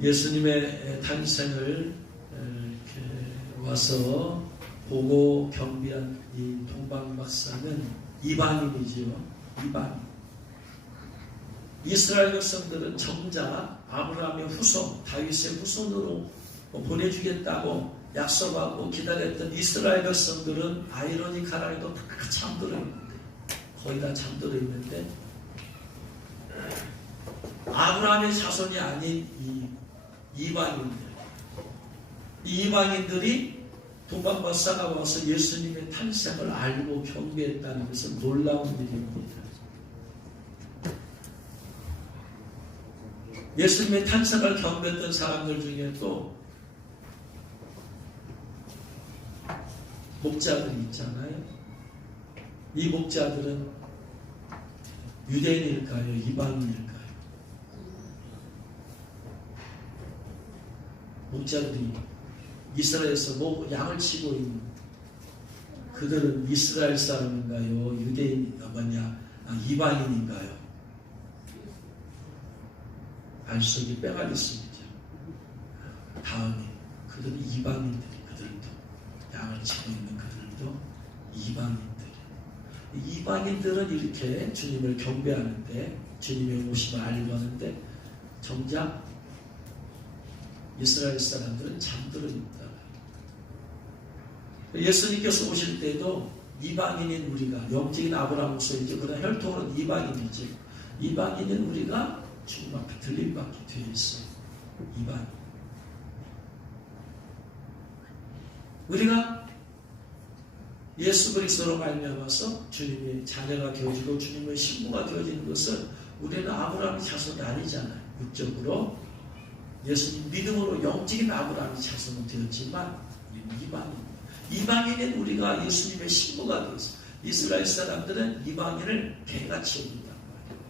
예수님의 탄생을 이렇게 와서 보고 경배한 이 동방박사는 이방인이지요. 이방인. 이스라엘 백성들은 정작 아브라함의 후손, 다윗의 후손으로 보내주겠다고 약속하고 기다렸던 이스라엘 백성들은 아이러니컬하게도 다 잠들어 있는데, 거의 다 잠들어 있는데, 아브라함의 자손이 아닌 이 이방인들이 동방박사가 와서 예수님의 탄생을 알고 경배했다는 것은 놀라운 일입니다. 예수님의 탄생을 경배했던 사람들 중에도 목자들이 있잖아요. 이 목자들은 유대인일까요? 이방인일까요? 목자들이 이스라엘에서 양을 치고 있는 그들은 이스라엘 사람인가요? 이방인인가요? 알 속에 빼가 있습니다. 다음에 그들은 이방인들이, 그들도 양을 치고 있는 그들도 이방인들은 이렇게 주님을 경배하는데, 주님의 오심을 알고 하는데, 정작 이스라엘 사람들은 잠들어 있다. 예수님께서 오실 때도 이방인인 우리가, 영적인 아브라함 목소리죠. 그러나 혈통으로는 이방인이지. 이방인인 우리가 주님 앞에 들림받게 되어 있어요. 이방인. 우리가 예수 그리스도로 말미암아서 주님의 자녀가 되어지고 주님의 신부가 되어지는 것은 우리는 아브라함의 자손이 아니잖아요. 육적으로 예수님 믿음으로 영적인 아브라함의 자손은 되었지만 우리는 이방인인 우리가 예수님의 신부가 되어서 이스라엘 사람들은 이방인을 개같이 여긴단 말이에요.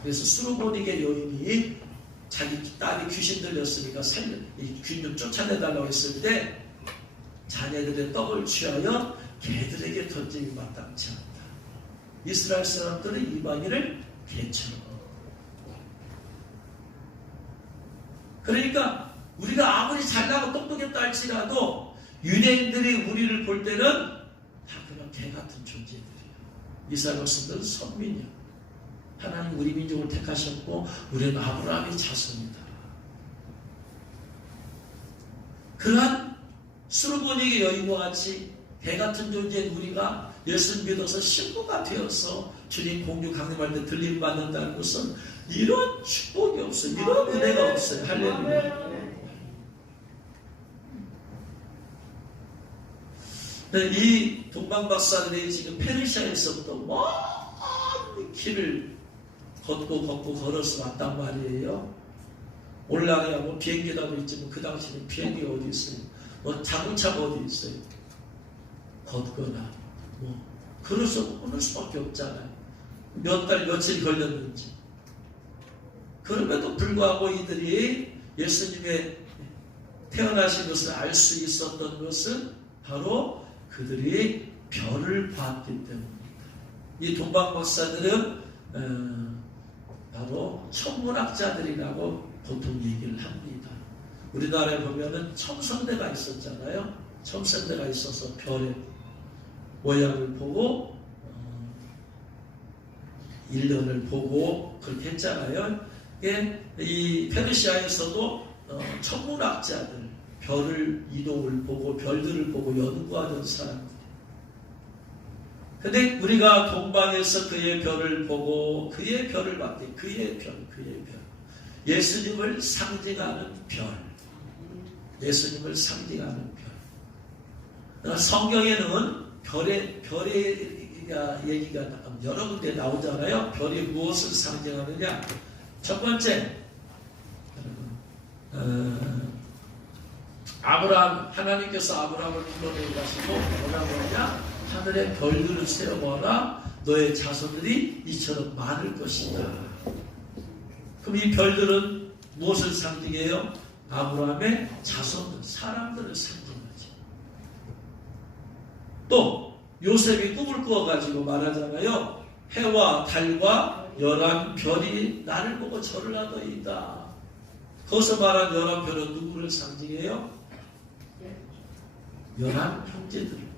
그래서 수르보니게 여인이 자기 딸이 귀신 들렸으니까 귀신 좀 쫓아내달라고 했을 때 자녀들의 떡을 취하여 개들에게 던짐이 마땅치 않다. 이스라엘 사람들은 이방인을 개처럼. 그러니까 우리가 아무리 잘나고 똑똑했다 할지라도 유대인들이 우리를 볼 때는 다 그냥 개 같은 존재들이에요. 이스라엘 백성들은 선민이야. 하나님 우리 민족을 택하셨고 우리는 아브라함의 자손이다. 그러한 수르보니게 여인과 같이 개 같은 존재인 우리가 예수 믿어서 신부가 되어서 주님 공유 강림할 때 들림받는다는 것은 이런 축복이 없어요. 이런 은혜가 없어요. 할렐루야. 이 동방박사들이 지금 페르시아에서부터 먼 길을 걷고 걸어서 왔단 말이에요. 올라가야 뭐 비행기라도 있지만 그 당시에는 비행기가 어디 있어요? 뭐 자동차가 어디 있어요? 걷거나 뭐 그럴 수밖에 없잖아요. 몇 달 며칠 걸렸는지. 그럼에도 불구하고 이들이 예수님의 태어나신 것을 알 수 있었던 것은 바로 그들이 별을 봤기 때문입니다. 이 동방박사들은 바로 천문학자들이라고 보통 얘기를 합니다. 우리나라에 보면은 첨성대가 있었잖아요. 첨성대가 있어서 별의 모양을 보고 일년을 보고 그렇게 했잖아요. 이 페르시아에서도 천문학자들, 별을 이동을 보고 별들을 보고 연구하던 사람들. 근데 우리가 동방에서 그의 별을 보고 그의 별을 봤대. 그의 별. 예수님을 상징하는 별. 예수님을 상징하는 별. 성경에는 별의 얘기가 여러 군데 나오잖아요. 별이 무엇을 상징하느냐? 첫 번째, 하나님께서 아브라함을 불러내고 가시고 뭐라고 하냐? 하늘의 별들을 세어보아라. 너의 자손들이 이처럼 많을 것이다. 그럼 이 별들은 무엇을 상징해요? 아브라함의 자손들, 사람들을 상징하죠. 또 요셉이 꿈을 꾸어가지고 말하잖아요. 해와 달과 11 별이 나를 보고 절을 하더이다. 거기서 말한 11별은 누구를 상징해요? 11 형제들.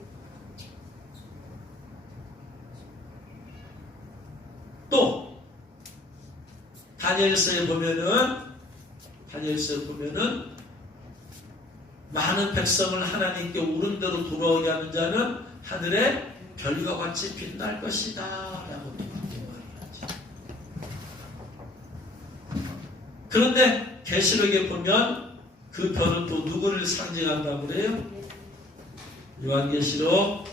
또 다니엘서에 보면은 많은 백성을 하나님께 옳은 대로 돌아오게 하는 자는 하늘의 별과 같이 빛날 것이다 라고 말하죠. 그런데 계시록에 보면 그 별은 또 누구를 상징한다고 그래요? 요한계시록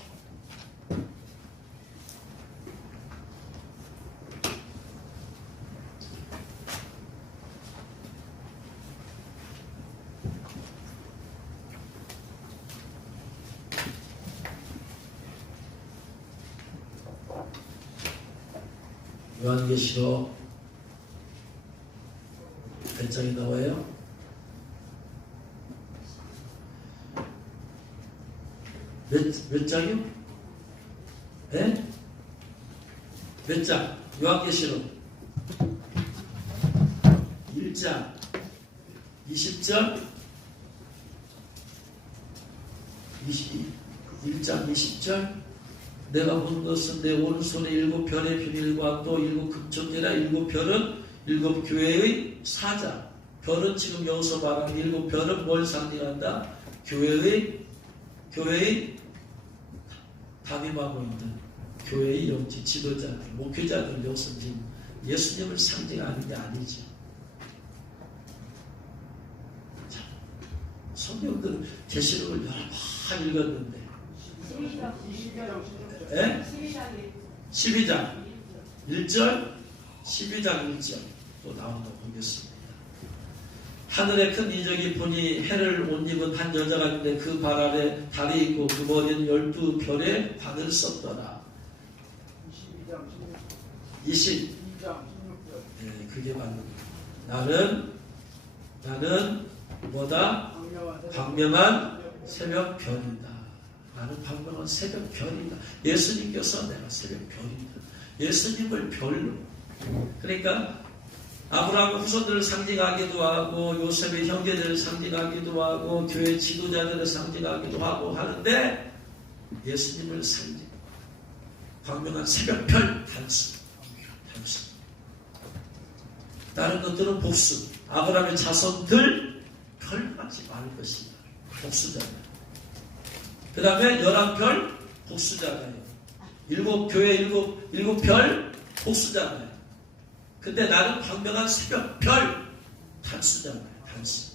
'몇 장이 나와요? 몇 장이요? 네? 몇 장? 요한계시록 1장 20절 1장 20절 내가 본 것은 내 오른손에 7별의 비밀과 또 7금천이라 7별은 7교회의 사자. 별은 지금 여기서 말하는 7별은 뭘 상징한다? 교회의 담임하고 있는 교회의 영지 지도자들, 목회자들 여기서 지금 예수님을 상징하는 게 아니죠. 자, 성경들은 계시록을 여러 번 읽었는데 12장 1절 12장 1절 또 나온 거 보겠습니다. 하늘에 큰 이적이 보니 해를 옷 입은 한 여자가 있는데 그 발 아래 달이 있고 그 머리는 12별의 관을 썼더라. 22장 16절. 네, 그게 맞는 거예요. 나는 뭐다? 광명한 새벽 별이다. 나는 방금은 새벽 별이다. 예수님께서 내가 새벽 별이다. 예수님을 별로. 그러니까 아브라함 후손들을 상징하기도 하고 요셉의 형제들을 상징하기도 하고 교회 지도자들을 상징하기도 하고 하는데 예수님을 상징. 광명한 새벽 별 단수. 다른 것들은 복수. 아브라함의 자손들 별하지 말 것이다. 복수잖아요. 그 다음에 11별 복수잖아요. 7교회 7별 복수잖아요. 근데 나는 광명한 새벽 별 단수잖아요. 단수.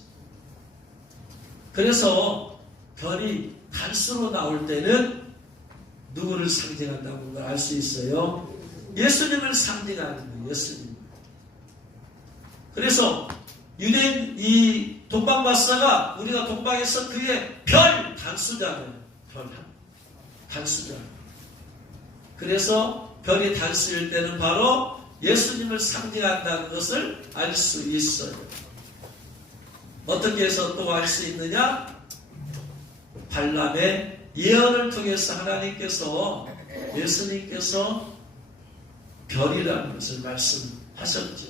그래서 별이 단수로 나올 때는 누구를 상징한다는 걸 알 수 있어요? 예수님을 상징하는 거예요. 예수님. 그래서 유대인 이 동방마사가 우리가 동방에서 그의 별 단수잖아요. 별 단수잖아요. 그래서 별이 단수일 때는 바로 예수님을 상징한다는 것을 알 수 있어요. 어떻게 해서 또 알 수 있느냐? 발람의 예언을 통해서 하나님께서 예수님께서 별이라는 것을 말씀하셨죠.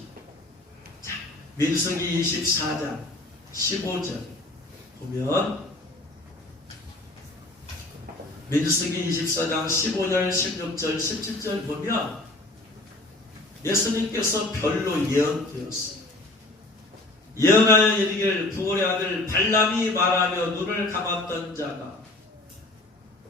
자, 민수기 24장 15절 보면 민수기 24장 15절 16절 17절 보면 예수님께서 별로 예언되었어요. 예언하여 이르기를 부올의 아들 발람이 말하며 눈을 감았던 자가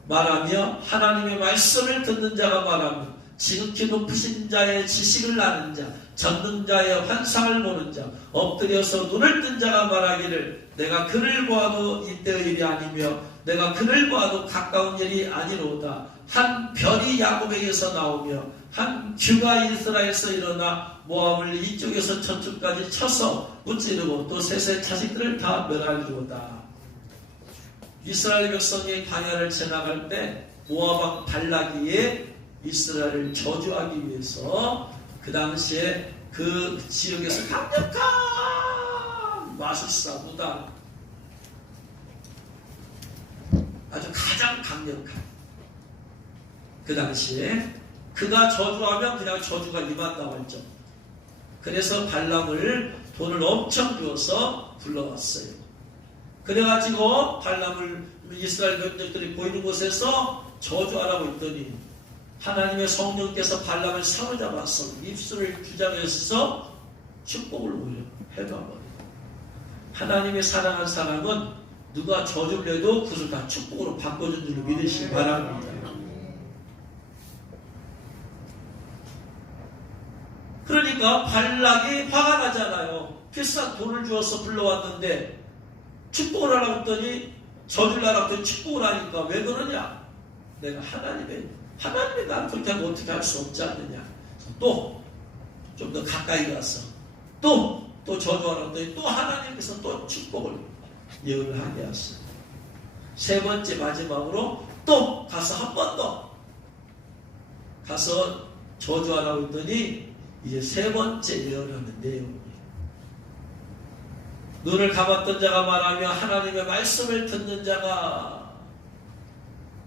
말하며 하나님의 말씀을 듣는 자가 말하며 지극히 높으신 자의 지식을 아는 자 전능 자의 환상을 보는 자 엎드려서 눈을 뜬 자가 말하기를 내가 그를 보아도 이때의 일이 아니며 내가 그를 보아도 가까운 일이 아니로다. 한 별이 야곱에게서 나오며 한 규가 이스라엘에서 일어나 모압을 이쪽에서 저쪽까지 쳐서 무찌르고 또 셋의 자식들을 다 멸하리로다. 이스라엘 백성이 광야를 지나갈 때 모압 왕 발락이의 이스라엘을 저주하기 위해서 그 당시에 그 지역에서 강력한 마술사 무당 아주 가장 강력한 그 당시에 그가 저주하면 그냥 저주가 임한다고 했죠. 그래서 발람을 돈을 엄청 주어서 불러왔어요. 그래가지고 발람을 이스라엘 백성들이 보이는 곳에서 저주하라고 했더니 하나님의 성령께서 발람을 사로잡아서 입술을 주장해서 축복을 오려 해봐버려요. 하나님의 사랑한 사람은 누가 저주를 해도 그것을 다 축복으로 바꿔준 줄로 믿으시기 바랍니다. 그러니까 발락이 화가 나잖아요. 비싼 돈을 주어서 불러왔는데 축복을 하라고 했더니 저주를 하라고 했더니 축복을 하니까 왜 그러냐? 내가 하나님의 나를 그렇게 하면 어떻게 할 수 없지 않느냐? 또 좀 더 가까이 가서 또 저주하라고 했더니 또 하나님께서 또 축복을 예언을 하게 하셨어요. 세 번째 마지막으로 또 가서 한 번 더 가서 저주하라고 했더니 이제 세 번째 예언하는 내용이에요. 눈을 감았던 자가 말하며 하나님의 말씀을 듣는 자가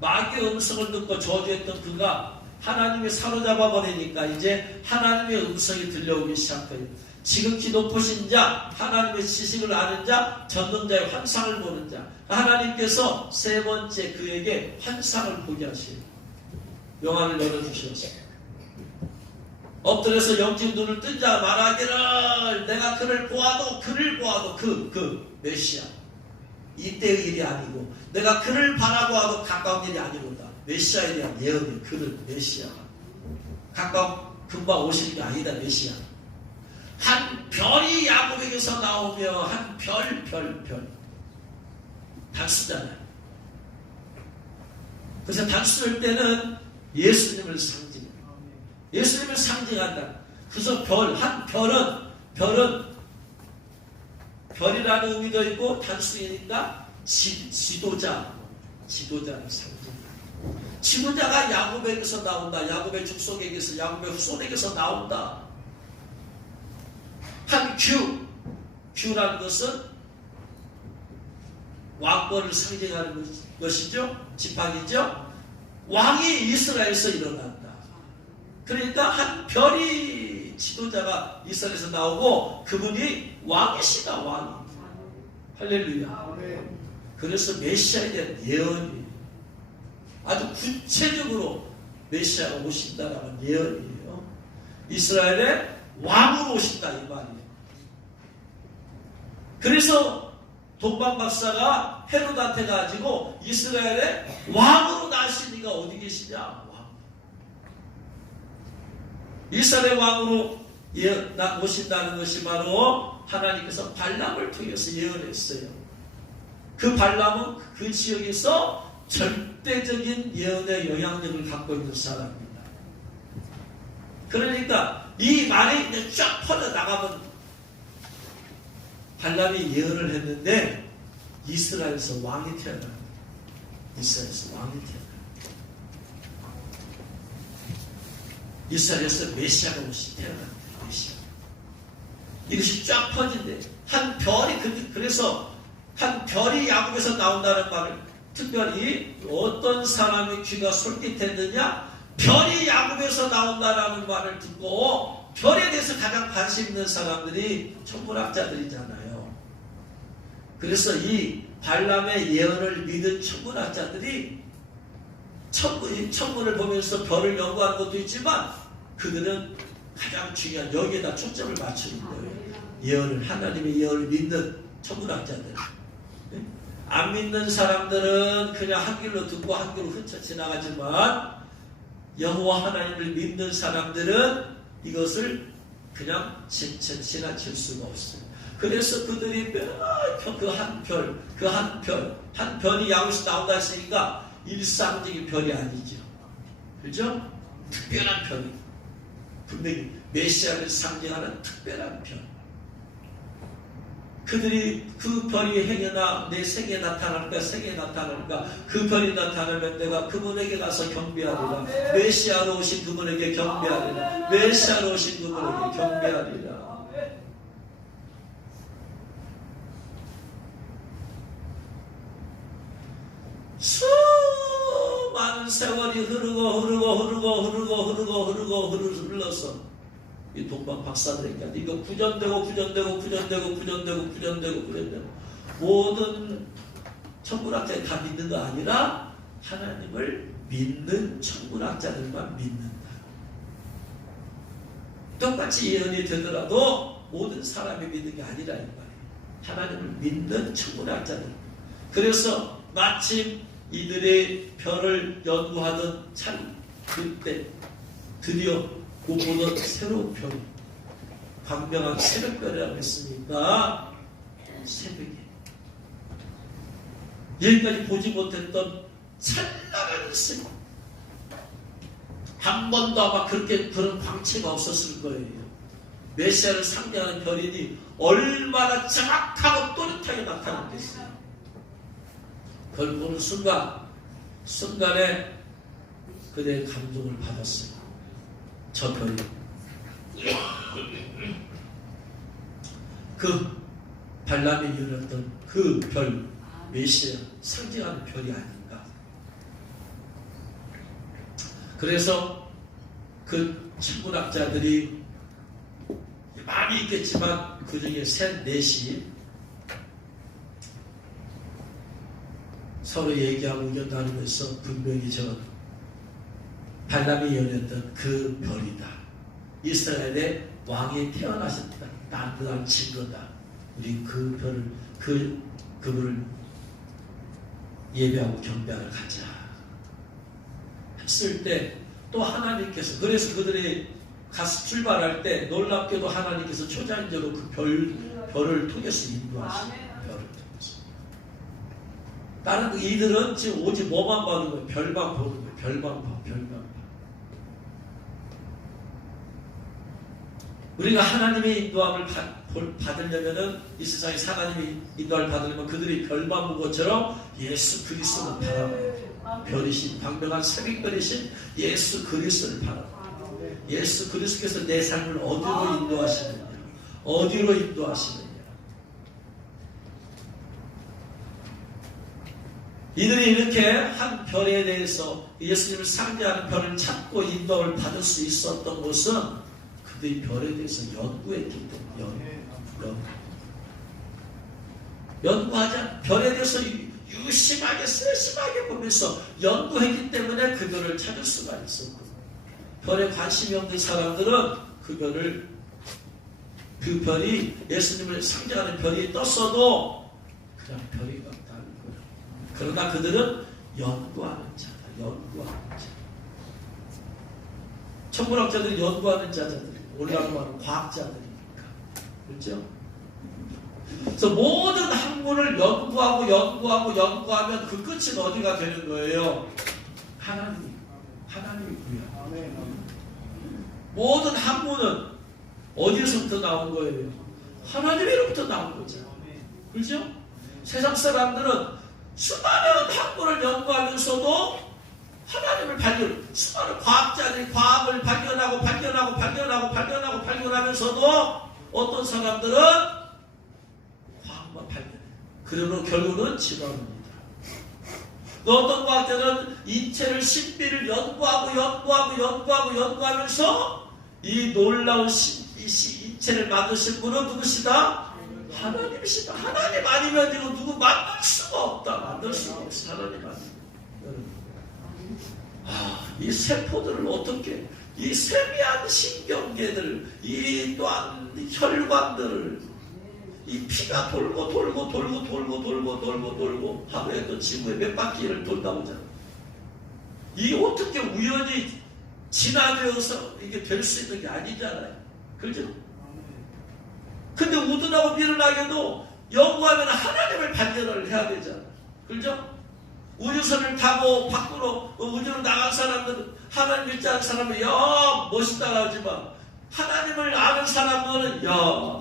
마귀의 음성을 듣고 저주했던 그가 하나님이 사로잡아 버리니까 이제 하나님의 음성이 들려오기 시작해요. 지극히 높으신 자, 하나님의 지식을 아는 자, 전능자의 환상을 보는 자. 하나님께서 세 번째 그에게 환상을 보게 하시요. 영안을 열어주셨어요. 엎드려서 영적 눈을 뜬 자 말하기를 내가 그를 보아도 그 메시아 이때의 일이 아니고 내가 그를 바라보아도 가까운 일이 아니로다. 메시아에 대한 예언이 그를 메시아 금방 오시는 게 아니다. 메시아 한 별이 야곱에게서 나오며 한 별 단수잖아요. 그래서 단수할 때는 예수님을 상징한다. 그래서 한 별은 별이라는 의미도 있고 단수이니까 지도자를 상징한다. 지도자가 야곱에게서 나온다. 야곱의 족속에게서, 야곱의 후손에게서 나온다. 한 규라는 것은 왕권을 상징하는 것이죠. 지팡이죠. 왕이 이스라엘에서 일어난다. 그러니까 한 별이 지도자가 이스라엘에서 나오고 그분이 왕이시다. 왕이. 할렐루야. 그래서 메시아에 대한 예언이 아주 구체적으로 메시아가 오신다라는 예언이에요. 이스라엘의 왕으로 오신다 이 말이에요. 그래서 동방박사가 헤롯한테 가지고 이스라엘의 왕으로 나신 이가 어디 계시냐? 왕. 이스라엘 왕으로 오신다는 것이 바로 하나님께서 발람을 통해서 예언했어요. 그 발람은 그 지역에서 절대적인 예언의 영향력을 갖고 있는 사람입니다. 그러니까 이 말이 이제 쫙 퍼져나가면 발람이 예언을 했는데 이스라엘에서 왕이 태어납니다. 이스라엘에서 왕이 태어납니다. 이스라엘에서 메시아가 태어납니다. 메시아. 이것이 쫙 퍼진대. 한 별이 그래서 한 별이 야곱에서 나온다는 말을 특별히 어떤 사람의 귀가 솔깃했느냐? 별이 야곱에서 나온다라는 말을 듣고 별에 대해서 가장 관심 있는 사람들이 천문학자들이잖아요. 그래서 이 발람의 예언을 믿은 천문학자들이 천문을 보면서 별을 연구하는 것도 있지만 그들은 가장 중요한 여기에다 초점을 맞추는 거예요. 하나님의 예언을 믿는 천문학자들. 안 믿는 사람들은 그냥 한 길로 듣고 한 길로 흩어 지나가지만 여호와 하나님을 믿는 사람들은 이것을 그냥 지나칠 수가 없어요. 그래서 그들이 한 별이 야곱에서 나온다 했으니까 일상적인 별이 아니죠. 그죠? 특별한 별이. 분명히 메시아를 상징하는 특별한 별. 그들이 그 별이 내 생에 나타날까 생에 나타날까 그 별이 나타나면 내가 그분에게 가서 경배하리라. 메시아로 오신 그분에게 경배하리라. 메시아로 오신 그분에게 경배하리라. 수많은 세월이 흘러서 이 동방 박사들 얘기하는데 이거 구전되고 모든 천문학자들이 다 믿는 거 아니라 하나님을 믿는 천문학자들만 믿는다. 똑같이 예언이 되더라도 모든 사람이 믿는 게 아니라 이 말이에요. 하나님을 믿는 천문학자들. 그래서 마침 이들의 별을 연구하던 그때 드디어 보던 새로운 별이 광명한 새벽별이라고 했으니까 새벽에 여기까지 보지 못했던 찬란한 색, 한 번도 아마 그런 광채가 없었을 거예요. 메시아를 상징하는 별이니 얼마나 정확하고 또렷하게 나타났겠어요. 별 보는 순간에 그대의 감동을 받았어요. 저 별이 그 발람이 열었던 그 별, 메시아 상징하는 별이 아닌가. 그래서 그 천문학자들이 많이 있겠지만 그 중에 셋넷이 서로 얘기하고 의견 나누면서 분명히 저 발람이 열렸던 그 별이다. 이스라엘의 왕이 태어나셨다. 난 증거다. 우리 그 별을 그분을 예배하고 경배하러 가자 했을 때 또 하나님께서 그래서 그들이 가서 출발할 때 놀랍게도 하나님께서 초자연적으로 그 별을 통해서 인도하시고 별을 통해서 다른 이들은 지금 오직 뭐만 보는 거예요? 별만 보는 거예요. 별만 봐. 우리가 하나님의 인도함을 받으려면은 이 세상에 하나님의 인도함을 받으려면 그들이 별만 본 것처럼 예수 그리스도를 바라봐야 돼요. 별이신 광명한 새벽별이신 예수 그리스도를 바라봐야 돼요. 예수 그리스도께서 내 삶을 어디로 인도하시느냐. 이들이 이렇게 한 별에 대해서 예수님을 상징하는 별을 찾고 인도함을 받을 수 있었던 것은 그들이 별에 대해서 연구했기 때문에 연구하자 별에 대해서 유심하게 세심하게 보면서 연구했기 때문에 그 별을 찾을 수가 있었고 별에 관심이 없는 사람들은 그 별이 예수님을 상징하는 별이 떴어도 그냥 별이 같다는 거예요. 그러나 그들은 연구하는 자다. 천문학자들이 연구하는 자들이 올라가는 과학자들이니까. 그렇죠? 그래서 모든 학문을 연구하면 그 끝은 어디가 되는 거예요? 하나님이고요. 모든 학문은 어디서부터 나온 거예요? 하나님으로부터 나온 거죠. 그렇죠? 세상 사람들은 수많은 학문을 연구하면서도 하나님을 수많은 과학자들이 과학을 발견하면서도 어떤 사람들은 과학만 발견해요. 그러므로 결국은 질환입니다. 또 어떤 과학자들은 인체를 신비를 연구하면서 이 놀라운 인체를 만드신 분은 누구시다? 하나님이시다. 하나님 아니면 이거 누구 만들 수가 없다. 만들 수가 없어. 하나님 아니면. 이 세포들을 어떻게, 이 세미한 신경계들, 이 또한 혈관들을, 이 피가 돌고 하루에 또 지구에 몇 바퀴를 돌다 오잖아. 이게 어떻게 우연히 진화되어서 이게 될 수 있는 게 아니잖아요. 그렇죠? 근데 우둔하고 미련하게도 연구하면 하나님을 발견을 해야 되잖아. 그렇죠? 우주선을 타고 밖으로 우주로 나간 사람들은 하나님 믿지 않는 사람은 멋있다 하지만 하나님을 아는 사람은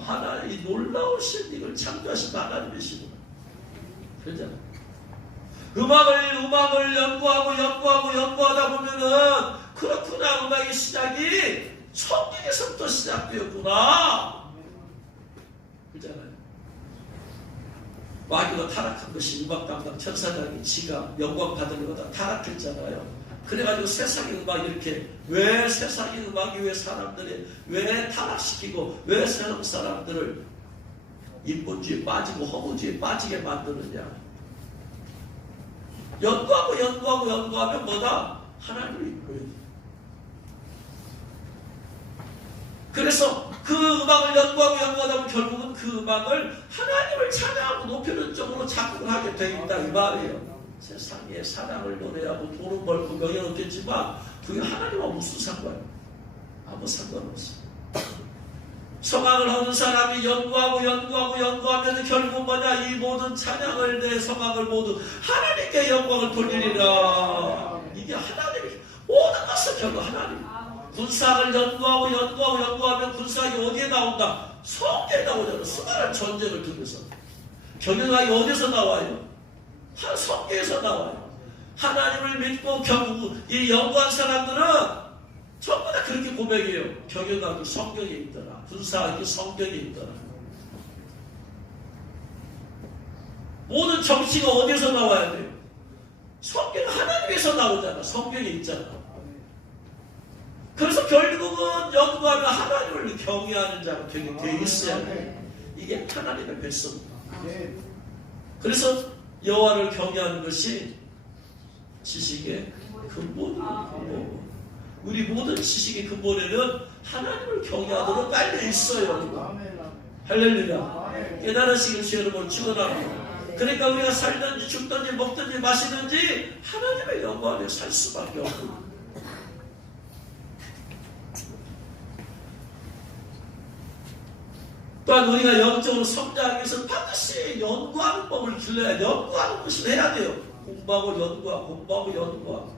하나님 놀라우신 이걸 창조하신 하나님이시구나. 그러잖아. 음악을 연구하다 보면은 그렇구나. 음악의 시작이 성경에서부터 시작되었구나. 그러잖아요. 마귀가 타락한 것이 음악 담당 천사장이 지가 영광 받으려고 다 타락했잖아요. 그래가지고 세상의 음악이 이렇게, 왜 세상의 음악이 왜 사람들이 왜 타락시키고 왜 세상 사람들을 인본주의에 빠지고 허무주의에 빠지게 만드느냐. 연구하면 뭐다? 하나님을 인고해야 돼. 그래서 그 음악을 연구하다 보면 결국은 그 음악을 하나님을 찬양하고 높이는 쪽으로 작곡을 하게 돼 있다 이 말이에요. 세상에 사랑을 노래하고 돈을 벌고 명예 얻겠지만 그게 하나님과 무슨 상관이에요? 아무 상관없어. 성악을 하는 사람이 연구하면 결국 뭐냐? 이 모든 찬양을 내 성악을 모두 하나님께 영광을 돌리리라. 이게 하나님이 모든 것은 결국 하나님. 군사학을 연구하면 군사학이 어디에 나온다? 성경에 나오잖아. 수많은 전쟁을 통해서. 경영학이 어디서 나와요? 성경에서 나와요. 하나님을 믿고 결국 이 연구한 사람들은 전부 다 그렇게 고백해요. 경영학이 성경에 있더라. 군사학이 성경에 있더라. 모든 정치가 어디서 나와야 돼요? 성경 하나님에서 나오잖아. 성경에 있잖아. 그래서 결국은 연구하면 하나님을 경외하는 자가 되게 있어야 돼. 이게 하나님의 백성입니다. 그래서 여호와를 경외하는 것이 지식의 근본이에요. 우리 모든 지식의 근본에는 하나님을 경외하도록 깔려 있어요. 할렐루야. 깨달으시길 주 여러분 축원합니다. 그러니까 우리가 살든지 죽든지 먹든지 마시든지 하나님의 영광에 살 수밖에 없고. 또한 우리가 영적으로 성장하기 위해서 반드시 연구하는 법을 길러야, 연구하는 것을 해야 돼요. 공부하고 연구하고.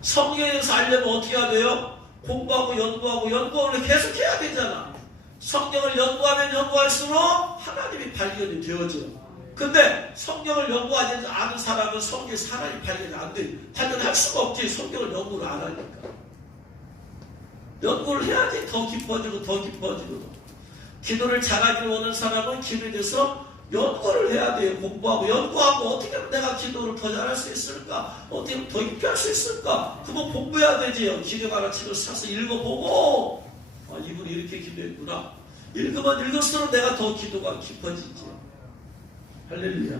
성경에서 알려면 어떻게 해야 돼요? 공부하고 연구를 계속 해야 되잖아. 성경을 연구하면 연구할수록 하나님이 발견이 되어져요. 근데 성경을 연구하지 않은 사람은 성경에서 하나님이 발견이 안 돼. 발견할 수가 없지. 성경을 연구를 안 하니까. 연구를 해야지 더 깊어지고. 기도를 잘하기를 원하는 사람은 기도에 대해서 연구를 해야 돼요. 연구하고 어떻게 하면 내가 기도를 더 잘할 수 있을까? 어떻게 하면 더 깊이 할 수 있을까? 그거 공부해야 되지요. 기도가라 책을 사서 읽어보고 이분이 이렇게 기도했구나. 읽으면 읽을수록 내가 더 기도가 깊어지지. 할렐루야.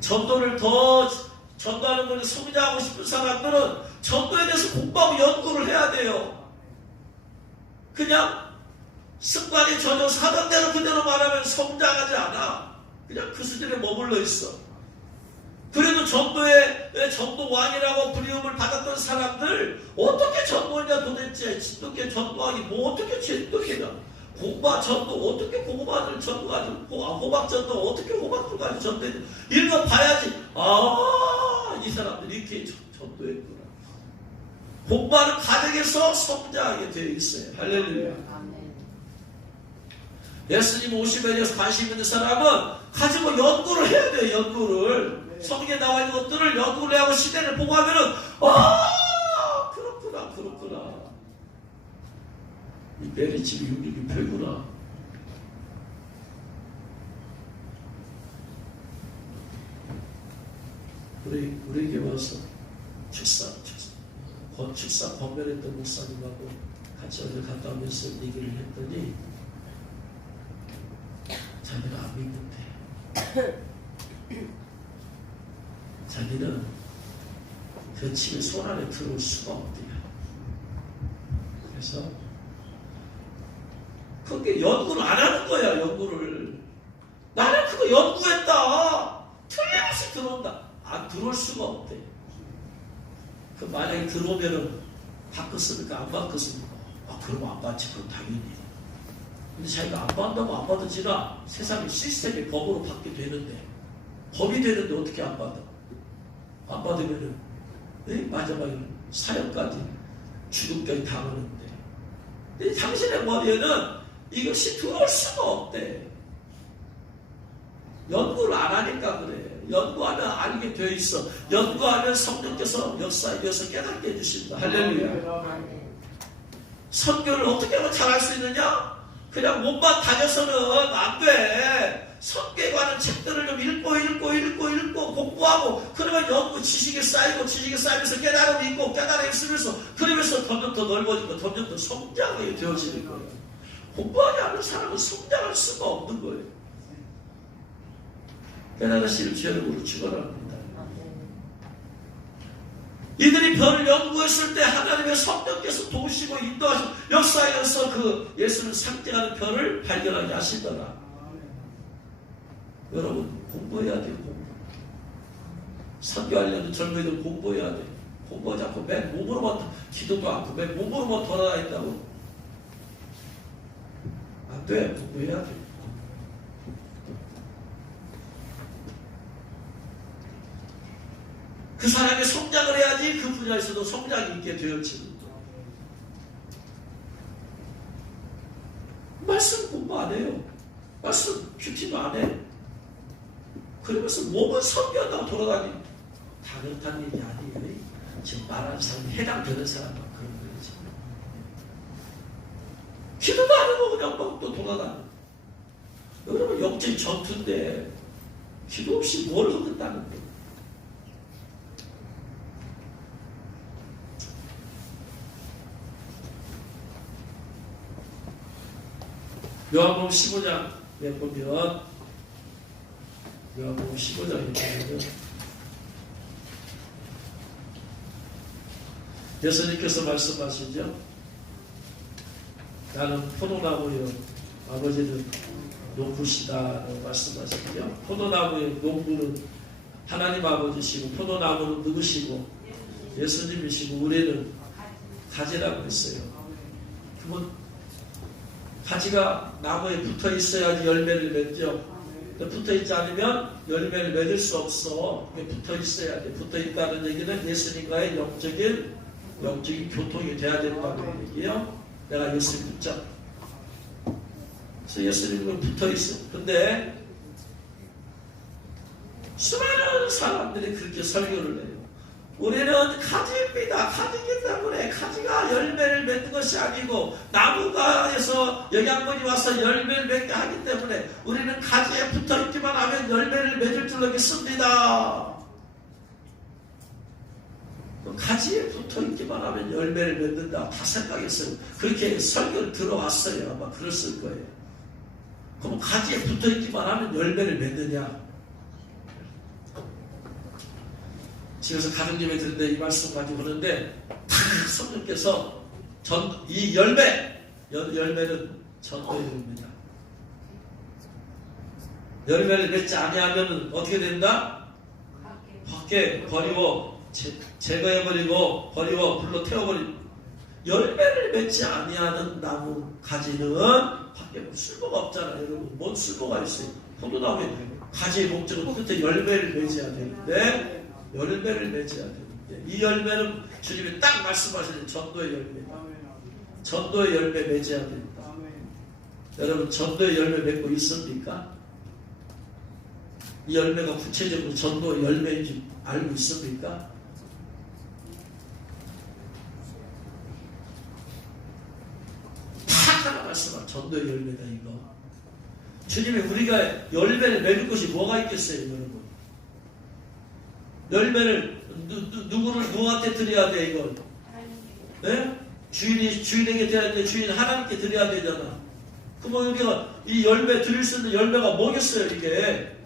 전도를 더 전도하는 것을 성장하고 싶은 사람들은 전도에 대해서 공부하고 연구를 해야 돼요. 그냥 습관이 젖어서 하던 대로 그대로 말하면 성장하지 않아. 그냥 그 수준에 머물러 있어. 그래도 전도의 전도왕이라고 부름을 받았던 사람들 어떻게 전도하냐 도대체. 진돗개 전도하기 뭐 어떻게 진돗개냐. 공바 전도 어떻게 고구마를 전도하지. 호박 전도 어떻게 호박들까지 전도해. 읽어봐야지. 이 사람들이 이렇게 전도했구나. 공부하는 과정에서 성장하게 되어 있어요. 할렐루야. 예수님 오심에 대해서 관심 있는 사람은 가지고 연구를 해야 돼요. 연구를. 성경에 나와 있는 것들을 연구를 하고 시대를 보고 하면은 그렇구나. 이 메리집이 666배구나. 우리에게 와서 축사 건면했던 목사님하고 같이 어디 갔다 오면서 얘기를 했더니 자기는 안 믿는데 자기는 그 집에 손 안에 들어올 수가 없대요. 그래서 그게 연구를 안 하는 거야. 연구를 나는 그거 연구했다. 틀림없이 들어온다. 안 들어올 수가 없대. 그 만약에 들어오면은 바꿨습니까? 안 바꿨습니까? 그럼 안 받지. 그럼 당연히. 근데 자기가 안 받는다고 안 받은지라 세상의 시스템이 법으로 받게 되는데 법이 되는데 어떻게 안 받아? 안 받으면은 마지막에는 사형까지 죽음까지 당하는데 근데 당신의 머리에는 이것이 들어올 수가 없대. 연구를 안 하니까 그래. 연구하면 알게 되어 있어. 연구하면 성령께서 역사에 대해서 깨닫게 해주신다. 할렐루야. 선교를 어떻게 하면 잘할 수 있느냐? 그냥 몸만 다녀서는 안 돼. 선교에 관한 책들을 좀 읽고 공부하고 그래 그러면 연구 지식이 쌓이고 지식이 쌓이면서 깨달음이 있고 깨달음이 있으면서 그러면서 점점 더 넓어지고 점점 더 성장하게 되어지는 거예요. 공부하지 않는 사람은 성장할 수가 없는 거예요. 깨달으시는 죄력으로 축원합니다. 이들이 별을 연구했을 때 하나님의 성령께서 도우시고 인도하시고 역사에서 그 예수를 상징하는 별을 발견하게 하시더라. 여러분 공부해야 돼요. 공부. 선교하려는 젊은이들 공부해야 돼. 공부하지 않고 맨 몸으로만 기도도 않고 맨 몸으로만 돌아다닌다고 안 돼. 공부해야 돼. 그 사람이 성장을 해야지 그 분야에서도 성장이 있게 되어지는 거예요. 말씀 공부 안 해요. 말씀 큐티도 안 해. 그러면서 몸은 선교한다고 돌아다니는 다 그렇다는 얘기 아니에요. 지금 말하는 사람이 해당되는 사람만 그런 거지. 기도도 안 하고 그냥 막 또 돌아다니는. 여러분 영적인 전투인데 기도 없이 뭘 하겠다는 거예요. 요한복음 15장에 보면 요한복음 15장에 보면 예수님께서 말씀하시죠. 나는 포도나무요 아버지는 농부시다라고 말씀하시죠. 포도나무의 농부는 하나님 아버지시고 포도나무는 누구시고 예수님이시고 우리는 가지라고 했어요. 그건 가지가 나무에 붙어 있어야지 열매를 맺죠. 붙어 있지 않으면 열매를 맺을 수 없어. 붙어 있어야 돼. 붙어 있다는 얘기는 예수님과의 영적인 교통이 돼야 된다는 얘기예요. 내가 예수님 붙잡. 그래서 예수님은 붙어 있어. 근데 수많은 사람들이 그렇게 설교를 해요. 우리는 가지입니다. 가지이기 때문에 가지가 열매를 맺는 것이 아니고 나무가에서 영양분이 와서 열매를 맺게 하기 때문에 우리는 가지에 붙어있기만 하면 열매를 맺을 줄로 믿습니다. 가지에 붙어있기만 하면 열매를 맺는다. 다 생각했어요. 그렇게 설교를 들어왔어요. 아마 그랬을 거예요. 그럼 가지에 붙어있기만 하면 열매를 맺느냐? 집에서 가정예배 드는데 이 말씀 가지고 오는데 성령께서 이 열매는 전도의 열매다. 열매를 맺지 아니하면 어떻게 된다? 밖에 버리고 제거해버리고 버리고 불로 태워버리고 열매를 맺지 아니하는 나무 가지는 밖에 쓸모가 없잖아요. 여러분 뭔 쓸모가 있어요? 포도나무에 가지의 목적은 끝에 열매를 맺어야 되는데 열매를 맺어야 되는데 이 열매는 주님이 딱 말씀하시는 전도의 열매다. 전도의 열매 맺어야 된다. 여러분 전도의 열매 맺고 있습니까? 이 열매가 구체적으로 전도의 열매인지 알고 있습니까? 다 하나 말씀하 전도의 열매다 이거. 주님이 우리가 열매를 맺을 것이 뭐가 있겠어요 여러분? 열매를 누구한테 드려야 돼 이걸? 네? 주인에게 드려야 돼. 주인 하나님께 드려야 되잖아. 그럼 우리가 이 열매 드릴 수 있는 열매가 뭐겠어요 이게?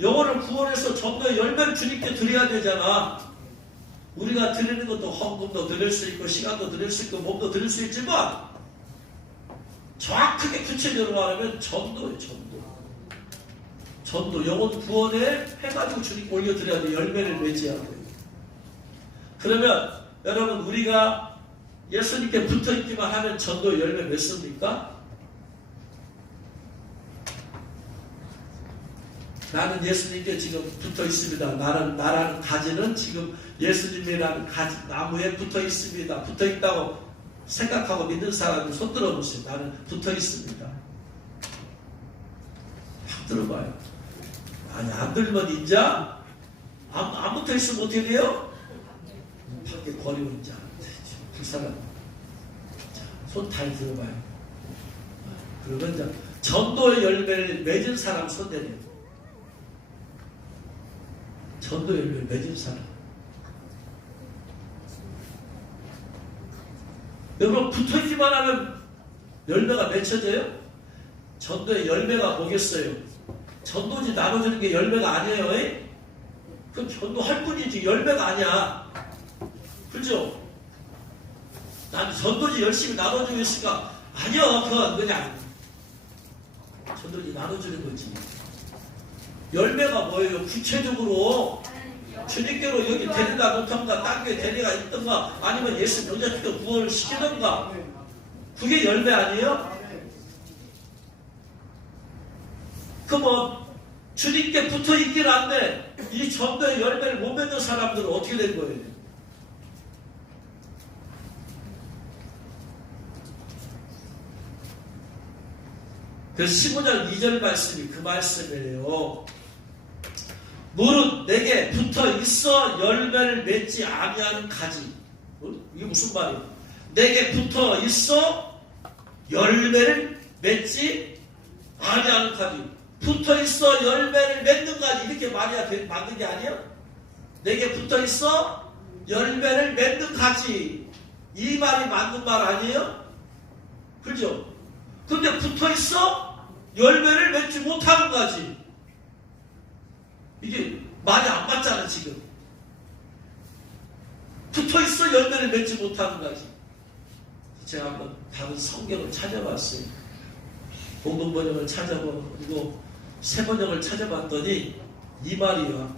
영혼을 구원해서 전도의 열매를 주님께 드려야 되잖아. 우리가 드리는 것도 헌금도 드릴 수 있고 시간도 드릴 수 있고 몸도 드릴 수 있지만 정확하게 구체적으로 말하면 전도예요. 전도 영혼 구원에 해가지고 주님께 올려드려야 돼. 열매를 맺어야 돼. 그러면 여러분 우리가 예수님께 붙어있기만 하면 전도 열매 맺습니까? 나는 예수님께 지금 붙어있습니다. 나라는 가지는 지금 예수님이라는 가지 나무에 붙어있습니다. 붙어있다고 생각하고 믿는 사람들 손 들어보세요. 나는 붙어있습니다. 확 들어봐요. 아니 안 들면 인자 안 붙어있으면 어떻게 돼요? 밖에 거리고 인자 불쌍한 손 잘 들어봐요. 그러면 이제 전도의 열매를 맺은 사람 손 내려요. 전도 열매를 맺은 사람. 여러분, 붙어있기만 하면 열매가 맺혀져요? 전도의 열매가 뭐겠어요? 전도지 나눠주는 게 열매가 아니에요. 그건 전도할 뿐이지 열매가 아니야. 그죠? 난 전도지 열심히 나눠주고 있으니까 아니요, 그건 그냥 전도지 나눠주는 거지. 열매가 뭐예요? 구체적으로 주님께로 여기 데리다 놓던가 딴 게 데리가 있던가 아니면 예수 여자친구 구원을 시키던가 그게 열매 아니에요? 그러면 주님께 붙어 있긴 한데 이 전도의 열매를 못 맺는 사람들은 어떻게 된 거예요? 그래서 15장 2절 말씀이 그 말씀이에요. 무릇 내게 붙어 있어 열매를 맺지 아니하는 가지. 이게 무슨 말이에요? 내게 붙어 있어 열매를 맺지 아니하는 가지. 붙어 있어 열매를 맺는 가지. 이렇게 말해야 맞는 게 아니에요? 내게 붙어 있어 열매를 맺는 가지. 이 말이 맞는 말 아니에요? 그죠? 근데 붙어 있어 열매를 맺지 못하는 가지. 이게 말이 안 맞잖아 지금. 붙어있어 열매를 맺지 못하는 거지. 제가 한번 다른 성경을 찾아봤어요. 복음 번역을 찾아보고 새 번역을 찾아봤더니 이 말이요.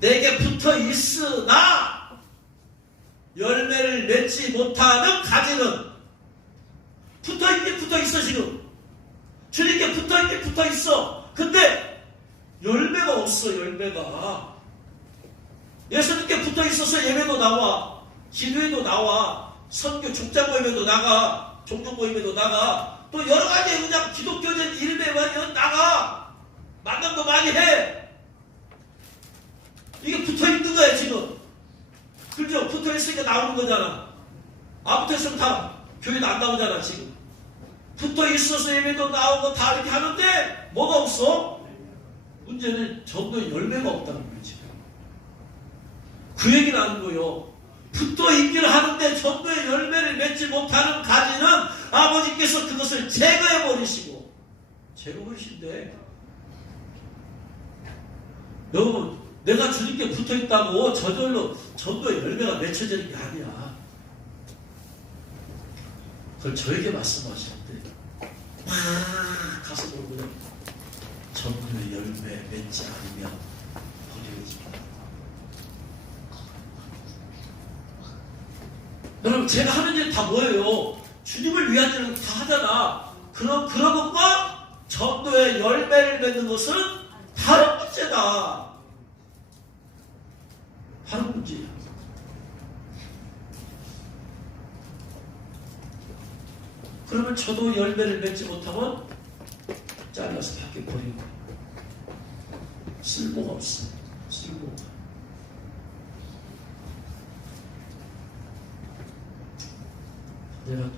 내게 붙어있으나 열매를 맺지 못하는 가지는 붙어있긴 붙어있어 지금. 주님께 붙어있긴 붙어있어. 근데 열매가 없어. 열매가 예수님께 붙어있어서 예배도 나와, 기도에도 나와, 선교 족장 모임에도 나가, 종교 모임에도 나가, 또 여러가지 그냥 기독교적인 일배만 나가, 만남도 많이 해. 이게 붙어있는 거야 지금. 그죠? 붙어있으니까 나오는 거잖아. 안 붙어있으면 다 교회도 안 나오잖아 지금. 붙어있어서 예배도 나오고 다 이렇게 하는데 뭐가 없어? 문제는 전도에 열매가 없다는 거예요, 지금. 그 얘기를 하는 거예요. 붙어 있기를 하는데 전도의 열매를 맺지 못하는 가지는 아버지께서 그것을 제거해버리시고, 제거해버리신대. 여러분, 내가 주님께 붙어 있다고 저절로 전도의 열매가 맺혀지는 게 아니야. 그걸 저에게 말씀하셨대. 막 가서 보면 전도의 열매 맺지 않으면 버려집니다. 여러분, 제가 하는 일 다 뭐예요? 주님을 위한 일은 다 하잖아. 그런 것과 전도의 열매를 맺는 것은 다른 문제다. 다른 문제야. 그러면 저도 열매를 맺지 못하면 잘라서 밖에 버리고 쓸모가 없어. 쓸모가. 내가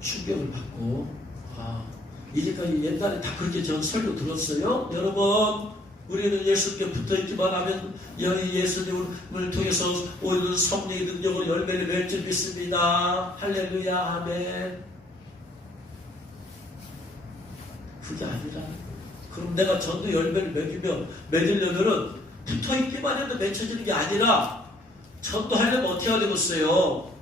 충격을 받고 이제까지 옛날에 다 그렇게 전 설교 들었어요. 여러분, 우리는 예수님께 붙어있기만 하면 예수님을 통해서 오는 성령의 능력으로 열매를 맺을 줄 믿습니다. 할렐루야, 아멘. 그게 아니라, 그럼 내가 전도 열매를 맺으려면은 붙어있기만 해도 맺혀지는 게 아니라, 전도하려면 어떻게 해야 되겠어요?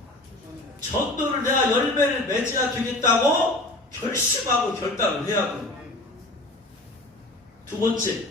전도를 내가 열매를 맺어야 되겠다고 결심하고 결단을 해야 돼요. 두 번째,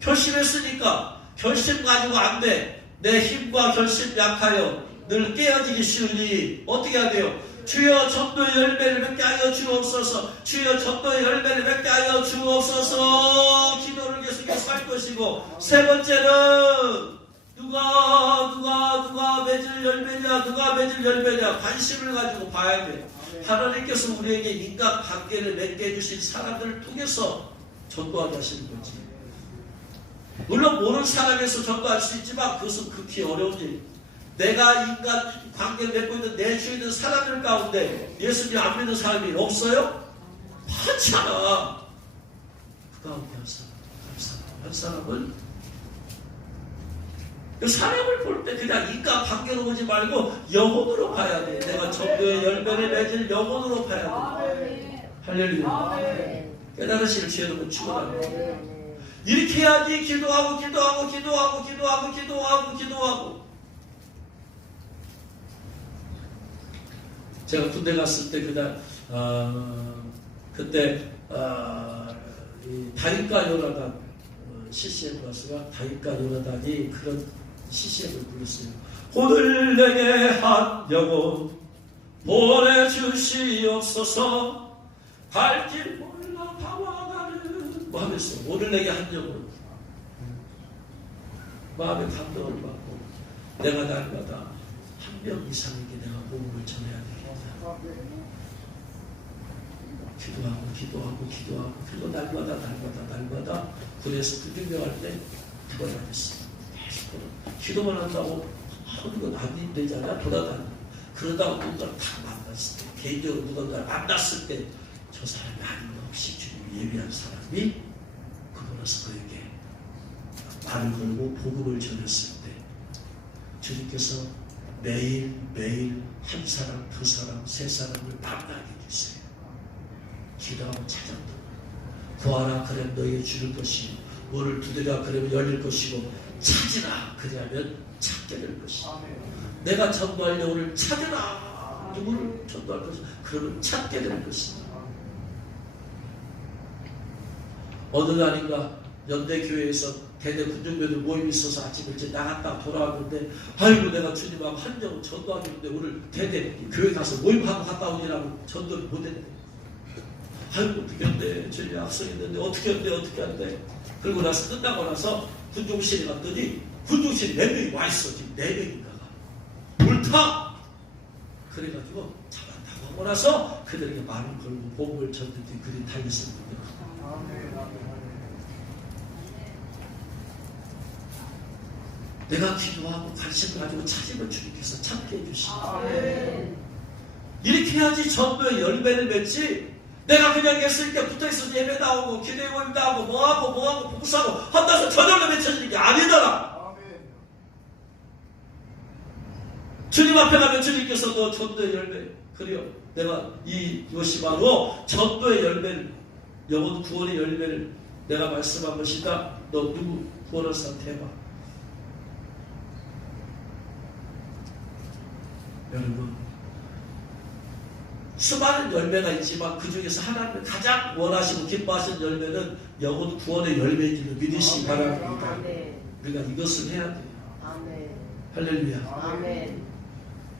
결심했으니까 결심 가지고 안 돼. 내 힘과 결심 약하여 늘 깨어지기 쉬우니 어떻게 해야 돼요? 주여 전도의 열매를 맺게 하여 주옵소서. 주여 전도의 열매를 맺게 하여 주옵소서. 기도를 계속해서 할 것이고, 세 번째는 누가 맺을 열매냐, 누가 맺을 열매냐 관심을 가지고 봐야 돼. 하나님께서 우리에게 인간관계를 맺게 해주신 사람들을 통해서 전도하게 하시는 거지. 물론 모르는 사람에서 전도할 수 있지만 그것은 극히 어려운 일. 내가 인간관계를 맺고 있는 내 주위에 있는 사람들 가운데 예수님 안 믿는 사람이 없어요? 많잖아. 그 가운데 한 사람은 그 사람을 볼 때 그냥 인간 관계로 보지 말고 영혼으로 봐야 돼. 내가 전도의 열매를 맺을 영혼으로 봐야 돼. 할렐루야. 깨달으실 주 여러분 축원합니다. 이렇게 해야지 기도하고 제가 군대 갔을 때 그날 그때 다윗과 요나단 CCM 가수가 다윗과 요나단이 그런 CCM을 불렀어요. 오늘 내게 한 영혼 보내주시옵소서 갈 길 몰라 방황하는 뭐 하면서 오늘 내게 한 영혼 마음의 감동을 받고 내가 날마다 한 명 이상에게 내가 복음을 전해야 되겠다. 기도하고 그리고 날마다 군에서 군중병할 때 그걸 안 했어. 기도만 한다고 하는 건 안 힘들잖아. 돌아다니고 그러다가 누군가를 다 만났을 때 개인적으로 누군가를 만났을 때 저 사람이 아낌없이 주님이 예비한 사람이 그분에서 그에게 말을 걸고 복음을 전했을 때 주님께서 매일 한 사람, 두 사람, 세 사람을 만나게 해주세요. 기도하고 찾아도 구하라 그러면 너에게 주를 것이요 문을 두드려 그러면 열릴 것이고 찾으라 그리하면 찾게 될 것이요 내가 전도할 영혼을 찾으라 누구를 전도할 것이요 그러면 찾게 될 것이다. 어느 날인가 연대교회에서 대대 군중교회들 모임이 있어서 아침 일찍 나갔다 돌아왔는데 아이고 내가 주님하고 한정 전도하겠는데 오늘 대대 교회 가서 모임하고 갔다 오니라고 전도를 못했네. 아이고 어떻게 한대 주님 약속했는데 어떻게 한대 그리고 나서 끝나고 나서 군중실에 갔더니 군중실에 4명이 와있어. 지금 4명인가가 옳다 그래가지고 잡았다고 하고 나서 그들에게 말을 걸고 복음을 전했더니 그들이 달렸습니다. 내가 기도하고 관심을 가지고 찾으면 주님께서 찾게 해주십니다. 이렇게 해야지 전도의 열매를 맺지 내가 그냥 있을 때 붙어있어 예배 나오고 기도회 모임 나오고 뭐하고 봉사하고 한다서 저절로 맺혀지는 게 아니더라. 주님 앞에 가면 주님께서 너 전도의 열매 그래요. 내가 이것이 바로 전도의 열매를 영혼 구원의 열매를 내가 말씀한 것이다. 너 누구 구원할 사람 해봐. 여러분 수많은 열매가 있지만 그 중에서 하나님을 가장 원하시고 기뻐하시는 열매는 영혼 구원의 열매인지를 믿으시기 바랍니다. 우리가 이것을 해야 돼요. 할렐루야.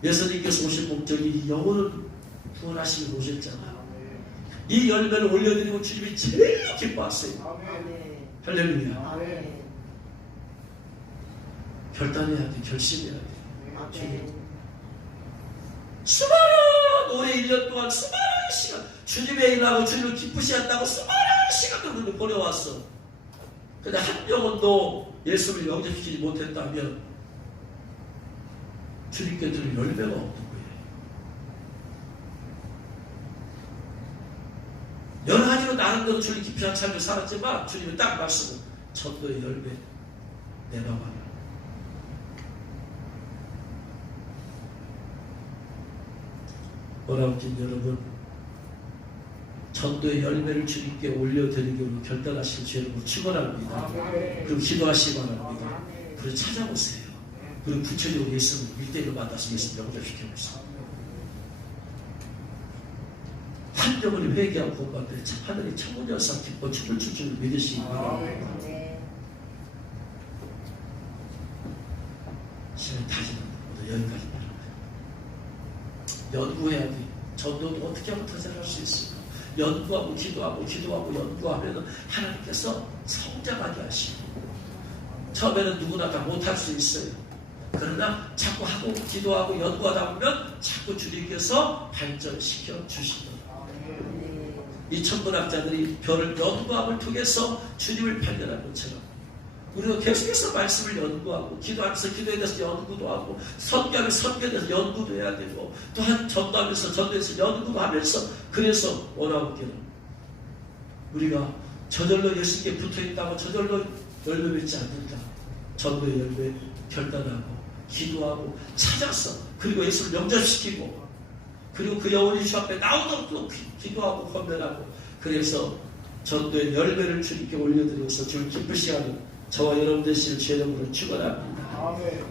예수님께서 오신 목적이 영혼을 구원하시기 오셨잖아요. 이 열매를 올려드리고 주님이 제일 기뻐하세요. 할렐루야. 결단해야 돼. 결심해야 돼. 주님 수많은 올해 1년 동안 수많은 시간 주님의 일하고 주님을 기쁘시한다고 수많은 시간을 보내왔어. 근데 한 영혼도 예수를 영접시키지 못했다면 주님께 들을 열매가 없는 거예요. 여러 가지로 나름대로 주님 기쁘한 삶을 살았지만 주님이 딱 말씀을 전도의 열매 내놔봐. 오라우진 여러분 전도의 열매를 주님께 올려드리기로 결단하신 주 여러분 축원합니다. 그리고 기도하시기 바랍니다. 그리고 찾아보세요. 그리고 구체적으로 예수를 1대1로 만나서 예수를 영접시켜보세요. 한 영혼이 회개하고 구원받을 때 하늘이 천군연사 기뻐 춤을 출 줄 믿으시기 바랍니다. 시간이 다시는 여기까지 연구해야 돼. 전도도 어떻게 하면 더 잘할 수 있을까? 연구하고 기도하고 연구하면 하나님께서 성장하게 하시고 처음에는 누구나 다 못할 수 있어요. 그러나 자꾸 하고 기도하고 연구하다 보면 자꾸 주님께서 발전시켜 주시더라고요. 이 천문학자들이 별을 연구함을 통해서 주님을 발견한 것처럼 우리가 계속해서 말씀을 연구하고 기도하면서 기도에 대해서 연구도 하고 선교하면 선교에 대해서 연구도 해야 되고 또한 전도하면서 전도에서 연구도 하면서 그래서 원하옵기는 우리가 저절로 예수님께 붙어있다고 저절로 열매 맺지 않는다. 전도의 열매 결단하고 기도하고 찾았어. 그리고 예수를 영접시키고 그리고 그 영혼이 주 앞에 나오도록 또 기도하고 건면하고 그래서 전도의 열매를 주님께 올려드려서 주를 기쁘시게 하는 저와 여러분 되시길 주의 이름으로 축원합니다. 아멘.